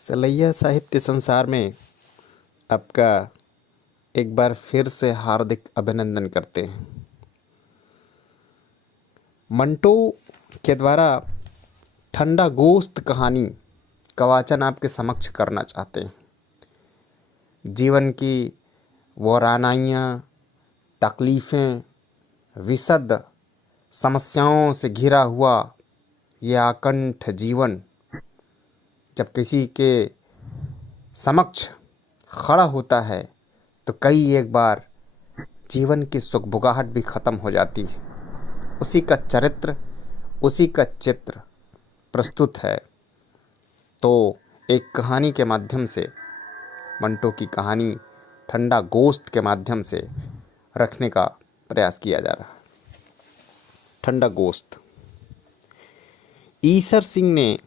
सलैया साहित्य संसार में आपका एक बार फिर से हार्दिक अभिनंदन करते हैं। मंटो के द्वारा ठंडा गोश्त कहानी का वाचन आपके समक्ष करना चाहते हैं। जीवन की वरानाइयाँ, तकलीफ़ें, विशद समस्याओं से घिरा हुआ यह आकंठ जीवन जब किसी के समक्ष खड़ा होता है तो कई एक बार जीवन की सुखबुगाहट भी ख़त्म हो जाती है। उसी का चरित्र, उसी का चित्र प्रस्तुत है। तो एक कहानी के माध्यम से, मंटो की कहानी ठंडा गोश्त के माध्यम से रखने का प्रयास किया जा रहा है। ठंडा गोश्त। ईसर सिंह ने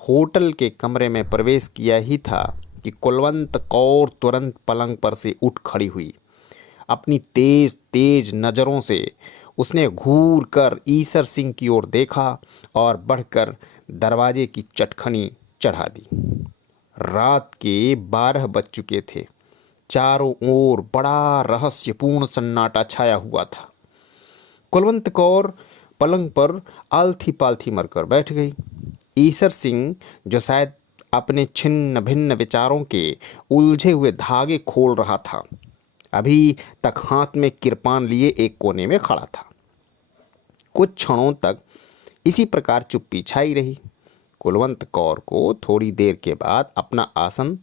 होटल के कमरे में प्रवेश किया ही था कि कुलवंत कौर तुरंत पलंग पर से उठ खड़ी हुई। अपनी तेज तेज नज़रों से उसने घूर कर ईसर सिंह की ओर देखा और बढ़कर दरवाजे की चटखनी चढ़ा दी। रात के 12 बज चुके थे। चारों ओर बड़ा रहस्यपूर्ण सन्नाटा छाया हुआ था। कुलवंत कौर पलंग पर आलथी पालथी मरकर बैठ गई। ईसर सिंह, जो शायद अपने छिन्न भिन्न विचारों के उलझे हुए धागे खोल रहा था, अभी तक हाथ में किरपान लिए एक कोने में खड़ा था। कुछ क्षणों तक इसी प्रकार चुप्पी छाई रही। कुलवंत कौर को थोड़ी देर के बाद अपना आसन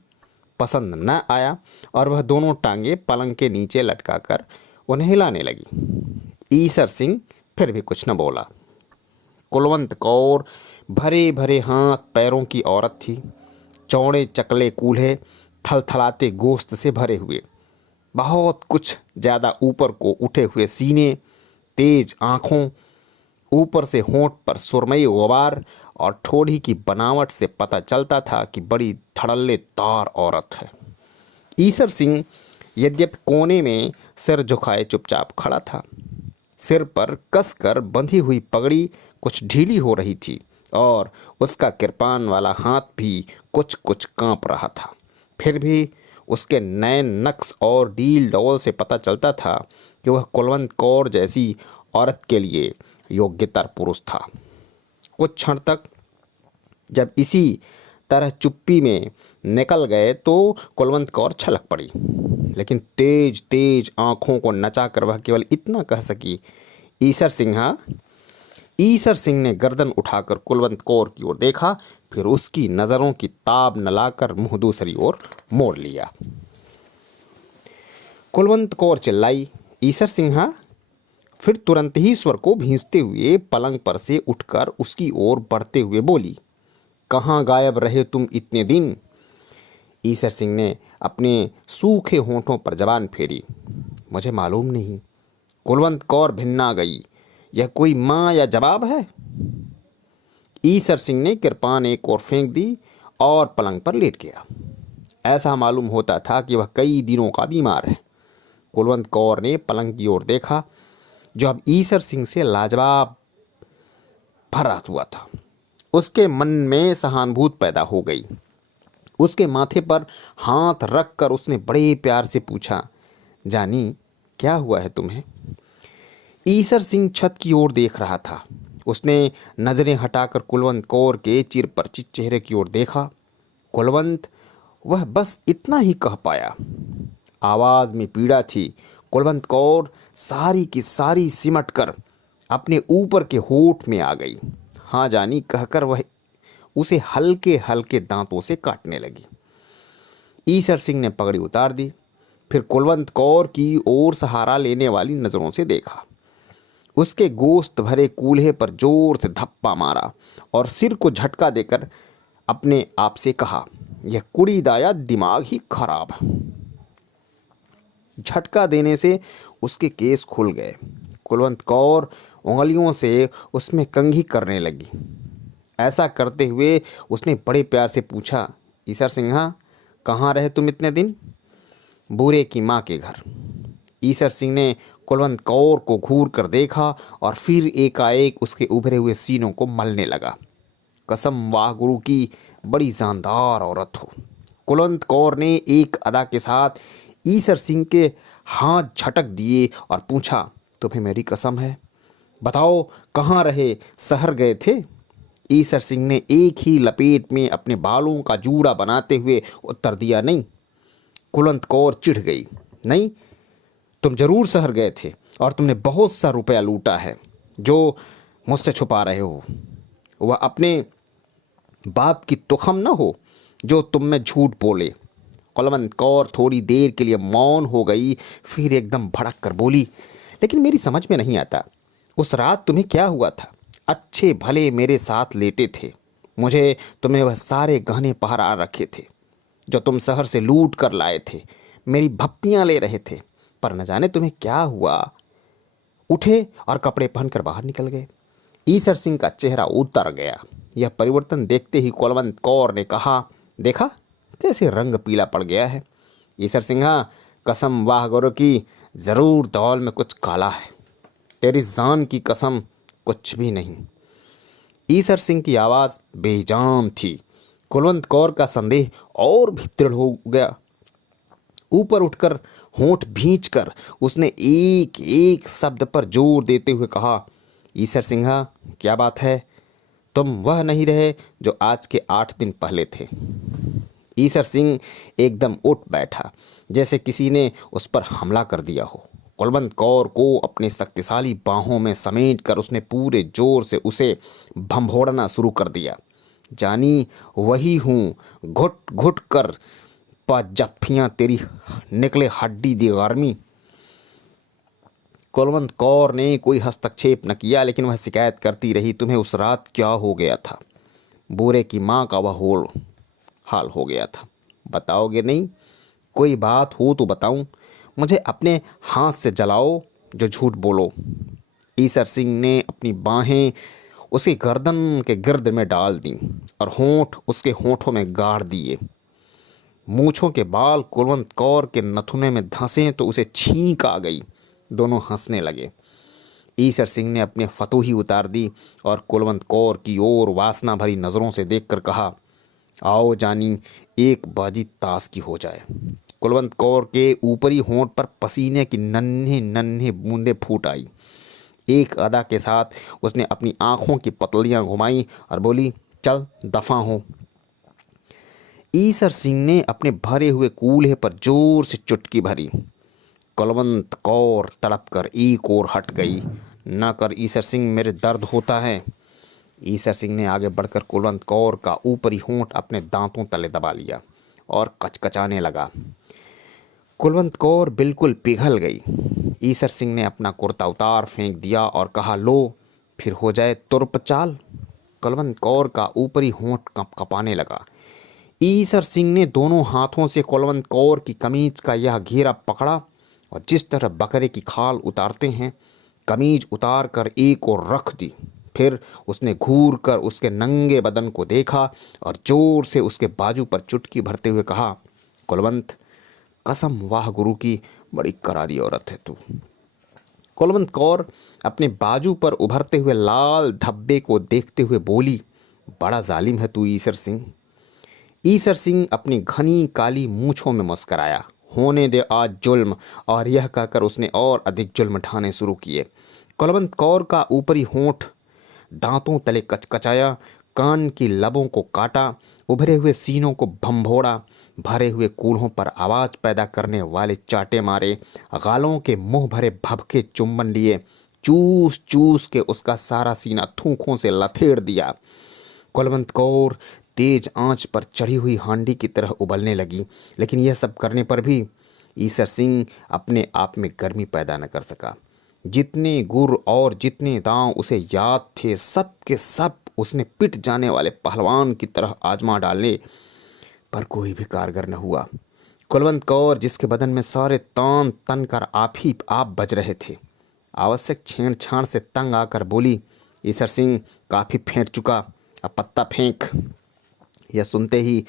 पसंद न आया और वह दोनों टांगे पलंग के नीचे लटकाकर उन्हें हिलाने लगी। ईसर सिंह फिर भी कुछ न बोला। कुलवंत कौर भरे भरे हाथ पैरों की औरत थी। चौड़े चकले कूल्हे थलथलाते गोश्त से भरे हुए, बहुत कुछ ज़्यादा ऊपर को उठे हुए सीने, तेज आँखों, ऊपर से होंठ पर सुरमई गुबार और ठोड़ी की बनावट से पता चलता था कि बड़ी धड़ल्लेदार औरत है। ईसर सिंह यद्यपि कोने में सिर झुकाए चुपचाप खड़ा था। सिर पर कसकर बंधी हुई पगड़ी कुछ ढीली हो रही थी और उसका किरपान वाला हाथ भी कुछ कुछ कांप रहा था। फिर भी उसके नैन नक्श और डील डौल से पता चलता था कि वह कुलवंत कौर जैसी औरत के लिए योग्यतर पुरुष था। कुछ क्षण तक जब इसी तरह चुप्पी में निकल गए तो कुलवंत कौर छलक पड़ी, लेकिन तेज तेज आंखों को नचाकर वह केवल इतना कह सकी, ईसर सिंह। हाँ। ईसर सिंह ने गर्दन उठाकर कुलवंत कौर की ओर देखा, फिर उसकी नज़रों की ताब न लाकर मुंह दूसरी ओर मोड़ लिया। कुलवंत कौर चिल्लाई, ईसर सिंह। हाँ। फिर तुरंत ही स्वर को भींचते हुए पलंग पर से उठकर उसकी ओर बढ़ते हुए बोली, कहाँ गायब रहे तुम इतने दिन? ईसर सिंह ने अपने सूखे होंठों पर जबान फेरी, मुझे मालूम नहीं। कुलवंत कौर भिन्ना गई, यह कोई माँ या जवाब है? ईसर सिंह ने किरपान एक और फेंक दी और पलंग पर लेट गया। ऐसा मालूम होता था कि वह कई दिनों का बीमार है। कुलवंत कौर ने पलंग की ओर देखा, जो अब ईसर सिंह से लाजवाब भरा हुआ था। उसके मन में सहानुभूति पैदा हो गई। उसके माथे पर हाथ रख कर उसने बड़े प्यार से पूछा, जानी क्या हुआ है तुम्हें? ईसर सिंह छत की ओर देख रहा था। उसने नजरें हटाकर कुलवंत कौर के चिरपरिचित चेहरे की ओर देखा। कुलवंत, वह बस इतना ही कह पाया। आवाज में पीड़ा थी। कुलवंत कौर सारी की सारी सिमट कर अपने ऊपर के होठ में आ गई। हाँ जानी कहकर वह उसे हल्के हल्के दांतों से काटने लगी। ईसर सिंह ने पगड़ी उतार दी, फिर कुलवंत कौर की ओर सहारा लेने वाली नजरों से देखा। उसके गोश्त भरे कूल्हे पर जोर से धप्पा मारा और सिर को झटका देकर अपने आप से कहा, यह कुड़ी दाया दिमाग ही खराब है। झटका देने से उसके केस खुल गए। कुलवंत कौर उंगलियों से उसमें कंघी करने लगी। ऐसा करते हुए उसने बड़े प्यार से पूछा, ईसर सिंह, कहाँ रहे तुम इतने दिन? बूढ़े की माँ के घर। ईसर सिंह ने कुलवंत कौर को घूर कर देखा और फिर एकाएक उसके उभरे हुए सीनों को मलने लगा। कसम वाह गुरु की, बड़ी जानदार औरत हो। कुलवंत कौर ने एक अदा के साथ ईसर सिंह के हाथ झटक दिए और पूछा, तुम्हें मेरी कसम है, बताओ कहाँ रहे, शहर गए थे? ईसर सिंह ने एक ही लपेट में अपने बालों का जूड़ा बनाते हुए उत्तर दिया, नहीं। कुलवंत कौर चिढ़ गई, नहीं, तुम जरूर शहर गए थे और तुमने बहुत सा रुपया लूटा है जो मुझसे छुपा रहे हो। वह अपने बाप की तुखम न हो जो तुम में झूठ बोले। कुलवंत कौर थोड़ी देर के लिए मौन हो गई, फिर एकदम भड़क कर बोली, लेकिन मेरी समझ में नहीं आता, उस रात तुम्हें क्या हुआ था? अच्छे भले मेरे साथ लेटे थे, मुझे तुम्हें वह सारे गहने पहरा रखे थे जो तुम शहर से लूट कर लाए थे, मेरी भप्पियां ले रहे थे, पर न जाने तुम्हें क्या हुआ, उठे और कपड़े पहनकर बाहर निकल गए। ईसर सिंह का चेहरा उतर गया। यह परिवर्तन देखते ही कुलवंत कौर ने कहा, देखा कैसे रंग पीला पड़ गया है। ईसर सिंह, कसम वाह गुरु की, जरूर दौल में कुछ काला है, तेरी जान की कसम कुछ भी नहीं। ईसर सिंह की आवाज बेजान थी। कुलवंत कौर का संदेह और भी दृढ़ हो गया। ऊपर उठकर होंठ भींचकर उसने एक एक शब्द पर जोर देते हुए कहा, ईसर सिंह, क्या बात है? तुम वह नहीं रहे जो आज के 8 दिन पहले थे। ईसर सिंह एकदम उठ बैठा, जैसे किसी ने उस पर हमला कर दिया हो। कुलवंत कौर को अपने शक्तिशाली बाहों में समेट कर उसने पूरे जोर से उसे भंभोड़ना शुरू कर दिया। जानी वही हूँ, घुट घुट कर जफ्फियाँ तेरी निकले हड्डी दी गर्मी। कुलवंत कौर ने कोई हस्तक्षेप न किया, लेकिन वह शिकायत करती रही, तुम्हें उस रात क्या हो गया था? बूरे की माँ का वह हाल हो गया था, बताओगे नहीं? कोई बात हो तो बताऊं, मुझे अपने हाथ से जलाओ जो झूठ बोलो। ईसर सिंह ने अपनी बाहें उसके गर्दन के गिर्द में डाल दी और होंठ उसके होंठों में गाड़ दिए। मूंछों के बाल कुलवंत कौर के नथुने में धंसे तो उसे छींक आ गई। दोनों हंसने लगे। ईसर सिंह ने अपनी फतूही उतार दी और कुलवंत कौर की ओर वासना भरी नजरों से देखकर कहा, आओ जानी, एक बाजी ताश की हो जाए। कुलवंत कौर के ऊपरी होंठ पर पसीने की नन्ही नन्ही बूंदें फूट आई। एक अदा के साथ उसने अपनी आंखों की पतलियां घुमाई और बोली, चल दफा हो। ईसर सिंह ने अपने भरे हुए कूल्हे पर जोर से चुटकी भरी। कुलवंत कौर तड़प कर एक ओर हट गई। न कर ईसर सिंह, मेरे दर्द होता है। ईसर सिंह ने आगे बढ़कर कुलवंत कौर का ऊपरी होंठ अपने दांतों तले दबा लिया और कचकचाने लगा। कुलवंत कौर बिल्कुल पिघल गई। ईसर सिंह ने अपना कुर्ता उतार फेंक दिया और कहा, लो फिर हो जाए तुर्प चाल। कुलवंत कौर का ऊपरी होंठ कँपाने लगा। ईसर सिंह ने दोनों हाथों से कुलवंत कौर की कमीज का यह घेरा पकड़ा और जिस तरह बकरे की खाल उतारते हैं, कमीज उतार कर एक ओर रख दी। फिर उसने घूर कर उसके नंगे बदन को देखा और जोर से उसके बाजू पर चुटकी भरते हुए कहा, कुलवंत, कसम वाह गुरु की, बड़ी करारी औरत है तू। कुलवंत कौर अपने बाजू पर उभरते हुए लाल धब्बे को देखते हुए बोली, बड़ा जालिम है तू ईसर सिंह। ईसर सिंह अपनी घनी काली मूंछों में मुस्कराया, होने दे आज जुल्म, और यह कहकर उसने और अधिक जुल्म ढाने शुरू किए। कुलवंत कौर का ऊपरी होंठ दांतों तले कचकचाया, कान की लबों को काटा, उभरे हुए सीनों को भंभोड़ा, भरे हुए कूल्हों पर आवाज पैदा करने वाले चाटे मारे, गालों के मुंह भरे भभके चुंबन लिए, चूस चूस के उसका सारा सीना थूकों से लथेड़ दिया। कुलवंत कौर तेज आंच पर चढ़ी हुई हांडी की तरह उबलने लगी, लेकिन यह सब करने पर भी ईसर सिंह अपने आप में गर्मी पैदा न कर सका। जितने गुर और जितने दांव उसे याद थे, सब के सब उसने पिट जाने वाले पहलवान की तरह आजमा डाले, पर कोई भी कारगर न हुआ। कुलवंत कौर, जिसके बदन में सारे तान तन कर आप बज रहे थे, आवश्यक छेड़छाड़ से तंग आकर बोली, ईसर सिंह, काफी फेंट चुका, अब पत्ता फेंक। यह सुनते ही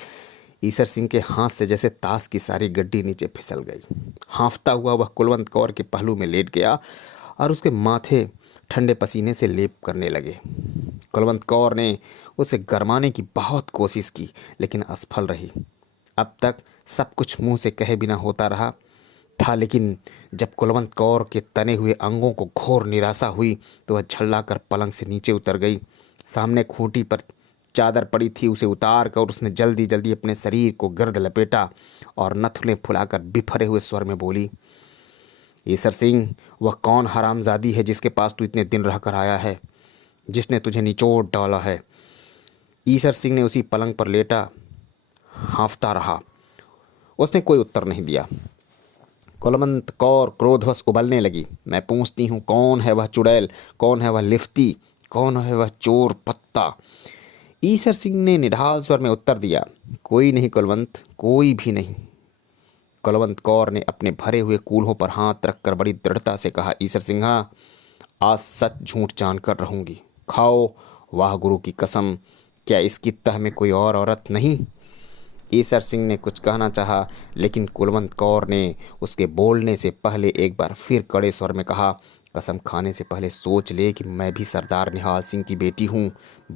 ईसर सिंह के हाथ से जैसे ताश की सारी गड्डी नीचे फिसल गई। हाँफता हुआ वह कुलवंत कौर के पहलू में लेट गया और उसके माथे ठंडे पसीने से लेप करने लगे। कुलवंत कौर ने उसे गरमाने की बहुत कोशिश की, लेकिन असफल रही। अब तक सब कुछ मुंह से कहे बिना होता रहा था, लेकिन जब कुलवंत कौर के तने हुए अंगों को घोर निराशा हुई तो वह झल्लाकर पलंग से नीचे उतर गई। सामने खूंटी पर चादर पड़ी थी, उसे उतार कर उसने जल्दी जल्दी अपने शरीर को गिर्द लपेटा और नथुने फुलाकर बिफरे हुए स्वर में बोली, ईसर सिंह, वह कौन हरामजादी है जिसके पास तू इतने दिन रहकर आया है, जिसने तुझे निचोड़ डाला है? ईसर सिंह ने उसी पलंग पर लेटा हाँफता रहा। उसने कोई उत्तर नहीं दिया। कुलवंत कौर क्रोधवश उबलने लगी। मैं पूछती हूँ, कौन है वह चुड़ैल, कौन है वह लिफ्ती, कौन है वह चोर पत्ता? ईसर सिंह ने निढाल स्वर में उत्तर दिया, कोई नहीं कुलवंत, कोई भी नहीं। कुलवंत कौर ने अपने भरे हुए कूल्हों पर हाथ रखकर बड़ी दृढ़ता से कहा, ईसर सिंहा, आज सच झूठ जानकर रहूंगी। खाओ वाह गुरु की कसम, क्या इसकी तह में कोई और औरत नहीं? ईसर सिंह ने कुछ कहना चाहा, लेकिन कुलवंत कौर ने उसके बोलने से पहले एक बार फिर कड़े स्वर में कहा, कसम खाने से पहले सोच ले कि मैं भी सरदार निहाल सिंह की बेटी हूँ।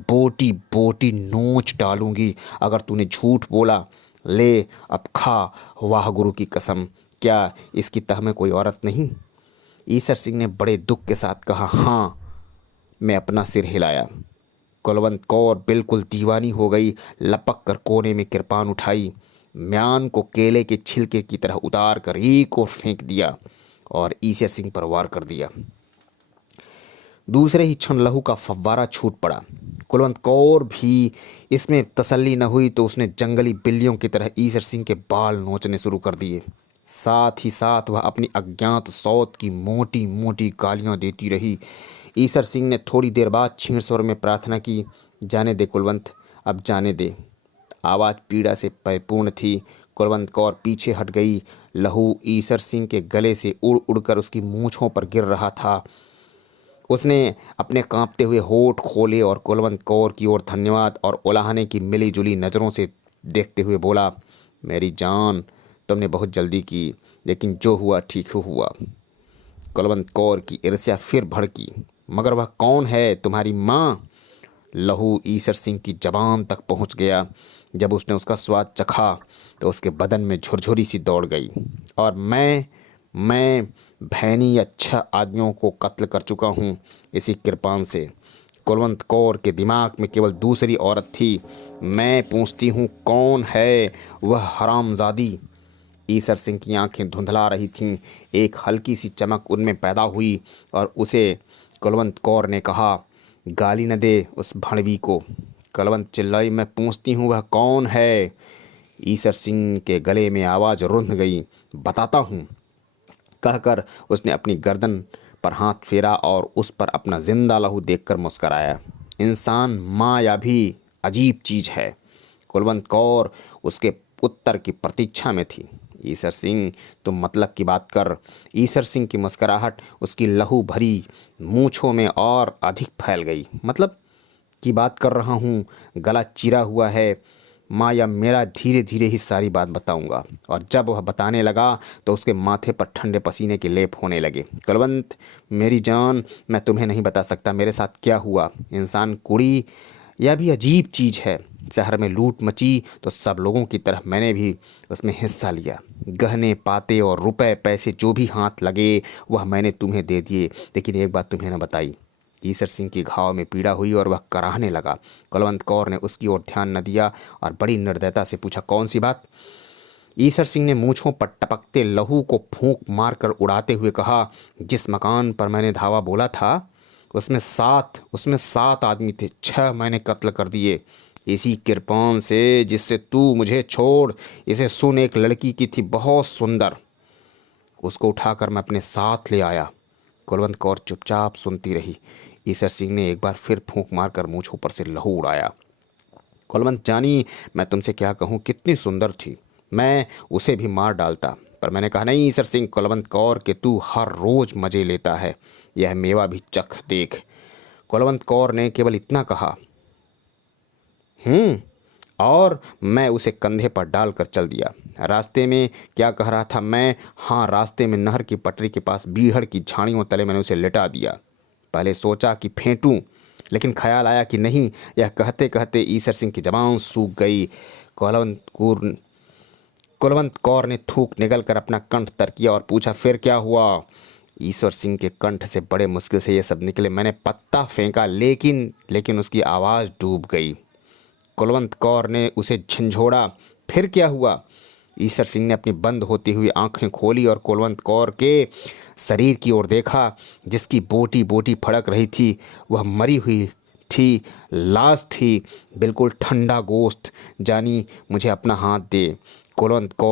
बोटी बोटी नोच डालूंगी अगर तूने झूठ बोला। ले अब खा वाह गुरु की कसम, क्या इसकी तह में कोई औरत नहीं? ईसर सिंह ने बड़े दुख के साथ कहा, हाँ। मैं अपना सिर हिलाया। कुलवंत कौर बिल्कुल दीवानी हो गई। लपक कर कोने में कृपान उठाई, म्यान को केले के छिलके की तरह उतार कर एक और फेंक दिया और ईसर सिंह पर वार कर दिया। दूसरे ही क्षण लहू का फव्वारा छूट पड़ा। कुलवंत कौर भी इसमें तसल्ली न हुई तो उसने जंगली बिल्लियों की तरह ईसर सिंह के बाल नोचने शुरू कर दिए। साथ ही साथ वह अपनी अज्ञात सौत की मोटी मोटी गालियां देती रही। ईसर सिंह ने थोड़ी देर बाद क्षीण स्वर में प्रार्थना की, जाने दे कुलवंत, अब जाने दे। आवाज़ पीड़ा से परिपूर्ण थी। कुलवंत कौर पीछे हट गई। लहू ईसर सिंह के गले से उड़ उड़कर उसकी मूंछों पर गिर रहा था। उसने अपने कांपते हुए होठ खोले और कुलवंत कौर की ओर धन्यवाद और उलाहने की मिली जुली नज़रों से देखते हुए बोला, मेरी जान, तुमने बहुत जल्दी की, लेकिन जो हुआ ठीक ही हुआ। कुलवंत कौर की ईर्ष्या फिर भड़की, मगर वह कौन है, तुम्हारी माँ? लहू ईसर सिंह की जबान तक पहुंच गया। जब उसने उसका स्वाद चखा तो उसके बदन में झुरझुरी सी दौड़ गई। और मैं भैनी या 6 आदमियों को कत्ल कर चुका हूँ इसी कृपान से। कुलवंत कौर के दिमाग में केवल दूसरी औरत थी। मैं पूछती हूँ, कौन है वह हरामजादी? ईसर सिंह की आंखें धुंधला रही थीं। एक हल्की सी चमक उनमें पैदा हुई और उसे कुलवंत कौर ने कहा, गाली न दे उस भणवी को। कुलवंत चिल्लाई, मैं पूछती हूँ, वह कौन है? ईसर सिंह के गले में आवाज़ रुंध गई, बताता हूँ, कहकर उसने अपनी गर्दन पर हाथ फेरा और उस पर अपना जिंदा लहू देखकर मुस्कराया। इंसान माया भी अजीब चीज़ है। कुलवंत कौर उसके उत्तर की प्रतीक्षा में थी। ईसर सिंह, तुम मतलब की बात कर। ईसर सिंह की मुस्कुराहट उसकी लहू भरी मूंछों में और अधिक फैल गई। मतलब की बात कर रहा हूँ, गला चिरा हुआ है माँ, या मेरा धीरे धीरे ही सारी बात बताऊंगा। और जब वह बताने लगा तो उसके माथे पर ठंडे पसीने के लेप होने लगे। कुलवंत, मेरी जान, मैं तुम्हें नहीं बता सकता मेरे साथ क्या हुआ। इंसान कुड़ी यह भी अजीब चीज़ है। शहर में लूट मची तो सब लोगों की तरह मैंने भी उसमें हिस्सा लिया। गहने पाते और रुपए पैसे जो भी हाथ लगे वह मैंने तुम्हें दे दिए, लेकिन एक बात तुम्हें न बताई। ईसर सिंह की घाव में पीड़ा हुई और वह कराहने लगा। कुलवंत कौर ने उसकी ओर ध्यान न दिया और बड़ी निर्दयता से पूछा, कौन सी बात? ईसर सिंह ने मूंछों पर टपकते लहू को फूंक मारकर उड़ाते हुए कहा, जिस मकान पर मैंने धावा बोला था उसमें 7 आदमी थे। 6 मैंने कत्ल कर दिए इसी कृपान से जिससे तू मुझे छोड़। इसे सुन, एक लड़की की थी, बहुत सुंदर। उसको उठाकर मैं अपने साथ ले आया। कुलवंत कौर चुपचाप सुनती रही। ईसर सिंह ने एक बार फिर फूंक मारकर मूंछों पर से लहू उड़ाया। कुलवंत जानी, मैं तुमसे क्या कहूँ, कितनी सुंदर थी, मैं उसे भी मार डालता, पर मैंने कहा नहीं ईसर सिंह, कुलवंत कौर के तू हर रोज मजे लेता है, यह मेवा भी चख देख। कुलवंत कौर ने केवल इतना कहा, और मैं उसे कंधे पर डालकर चल दिया। रास्ते में क्या कह रहा था मैं? हाँ, रास्ते में नहर की पटरी के पास बीहड़ की झाड़ियों तले मैंने उसे लिटा दिया। पहले सोचा कि फेंटूं, लेकिन ख्याल आया कि नहीं, यह कहते कहते ईश्वर सिंह की जबान सूख गई। कुलवंत कौर ने थूक निगल कर अपना कंठ तर किया और पूछा, फिर क्या हुआ? ईश्वर सिंह के कंठ से बड़े मुश्किल से ये सब निकले, मैंने पत्ता फेंका, लेकिन उसकी आवाज़ डूब गई। कुलवंत कौर ने उसे झंझोड़ा, फिर क्या हुआ? ईश्वर सिंह ने अपनी बंद होती हुई आंखें खोली और कुलवंत कौर के शरीर की ओर देखा, जिसकी बोटी बोटी फड़क रही थी। वह मरी हुई थी, लाश थी, बिल्कुल ठंडा गोश्त। जानी, मुझे अपना हाथ दे। कुलवंत कौर